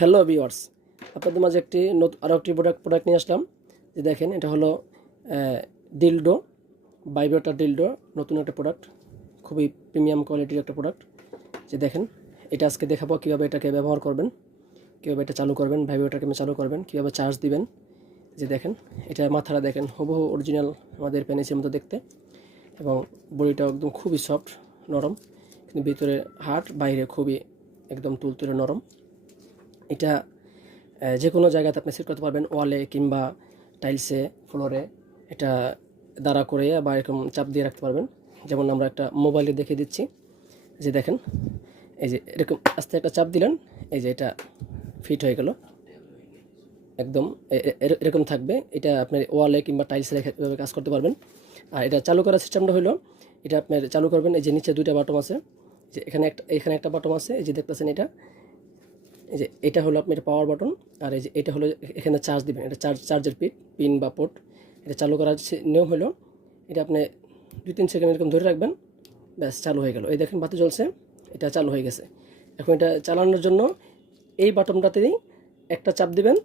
Hello viewers আপনাদের মাঝে একটি নতুন আরও একটি প্রোডাক্ট প্রোডাক্ট নিয়ে আসলাম। যে দেখেন, এটা হলো ডিলডো বাইবেটার ডিলডো নতুন একটা প্রোডাক্ট খুবই প্রিমিয়াম কোয়ালিটির একটা প্রোডাক্ট যে দেখেন, এটা আজকে দেখাবো কীভাবে এটাকে ব্যবহার করবেন, কীভাবে এটা চালু করবেন ভাইব্রেটারকে চালু করবেন, কীভাবে চার্জ দিবেন। যে দেখেন, এটা মাথাটা দেখেন, হুবহু অরিজিনাল আমাদের প্যানিসের মতো দেখতে। এবং বডিটাও একদম খুবই সফট নরম। কিন্তু ভিতরে হার্ট বাইরে খুবই একদম তুলতুলে নরম। এটা যে কোনো জায়গাতে আপনি সেট করতে পারবেন ওয়ালে কিংবা টাইলসে ফ্লোরে এটা দাঁড়া করে বা এরকম চাপ দিয়ে রাখতে পারবেন। যেমন আমরা একটা মোবাইলে দেখে দিচ্ছি যে দেখেন, এই যে এরকম আস্তে একটা চাপ দিলেন, এই যে এটা ফিট হয়ে গেল। একদম এরকম থাকবে, এটা আপনার ওয়ালে কিংবা টাইলসে রেখে কাজ করতে পারবেন। আর এটা চালু করার সিস্টেমটা হলো, এটা আপনার চালু করবেন, এই যে নিচে দুইটা বাটম আছে, যে এখানে একটা এখানে একটা বাটম আছে, এই যে দেখতেছেন এটা এই যে এটা হলো আপনার পাওয়ার বাটন আর এই যে এটা হলো এখানে চার্জ দিবেন। এটা চার্জ চার্জের পিন পিন বা পোর্ট এটা চালু করার নিয়ম হলো, এটা আপনি দুই তিন সেকেন্ড এরকম ধরে রাখবেন, ব্যাস চালু হয়ে গেল। এই দেখেন বাতি জ্বলছে, এটা চালু হয়ে গেছে। এখন এটা চালানোর জন্য এই বাটনটাতেই একটা চাপ দিবেন,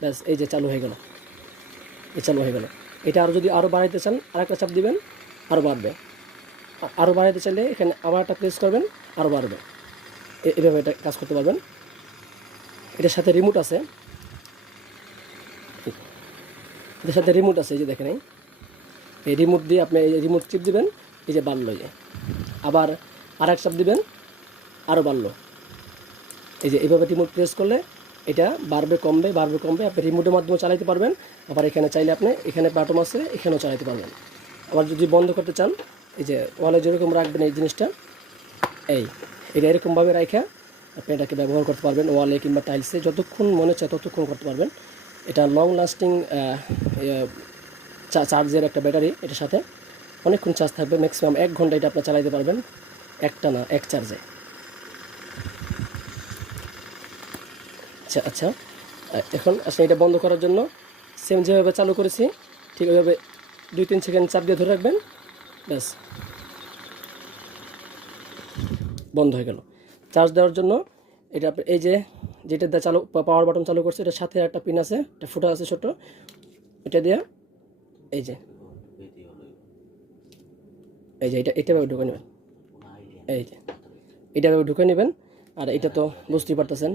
ব্যাস এই যে চালু হয়ে গেল। এই চালু হয়ে গেল। এটা আরও যদি আরও বাড়াইতে চান, আরেকটা চাপ দিবেন আরও বাড়বে। আরও বাড়াইতে চাইলে এখানে আবার একটা প্রেস করবেন আরও বাড়বে। এভাবে এটা কাজ করতে পারবেন। এটার সাথে রিমোট আছে। এটার সাথে রিমোট আছে, এই যে দেখেন এই। রিমোট দিয়ে আপনি এই রিমোট চিপ দিবেন, এই যে বাড়লো যে। আবার আর এক চাপ দিবেন আরও বাড়লো। এই যে এইভাবে রিমোট প্রেস করলে এটা বাড়বে, কমবে বাড়বে, কমবে। আপনি রিমোটের মাধ্যমে চালাতে পারবেন। আবার এখানে চাইলে আপনি, এখানে বাটম আছে, এখানেও চালাতে পারবেন। আবার যদি বন্ধ করতে চান, এই যে ওয়ালে যেরকম রাখবেন এই জিনিসটা, এই, এটা এরকমভাবে রাখা আপনি এটাকে ব্যবহার করতে পারবেন ওয়ালে কিংবা টাইলসে, যতক্ষণ মনে চায় ততক্ষণ করতে পারবেন। এটা লং লাস্টিং চার্জের একটা ব্যাটারি এটার সাথে। অনেকক্ষণ চার্জ থাকবে ম্যাক্সিমাম এক ঘণ্টা এটা আপনি চালাতে পারবেন, একটা না, এক চার্জে আচ্ছা আচ্ছা। এখন আসলে এটা বন্ধ করার জন্য সেম যেভাবে চালু করেছি, ঠিক ওইভাবে দুই তিন সেকেন্ড চাপ দিয়ে ধরে রাখবেন, ব্যাস। বন্ধ হয়ে গেল। চার্জ দেওয়ার জন্য, এটা এই যে যেটা দিয়ে চালু পাওয়ার বাটন চালু করছে, এটার সাথে একটা পিন আছে, একটা ফুটা আছে ছোট, এটা দিয়ে এই যে এই যে এটা এটা ঢুকে নেবেন। এই যে, এটা ঢুকে নেবেন, আর এটা তো বুঝতেই পারতেছেন।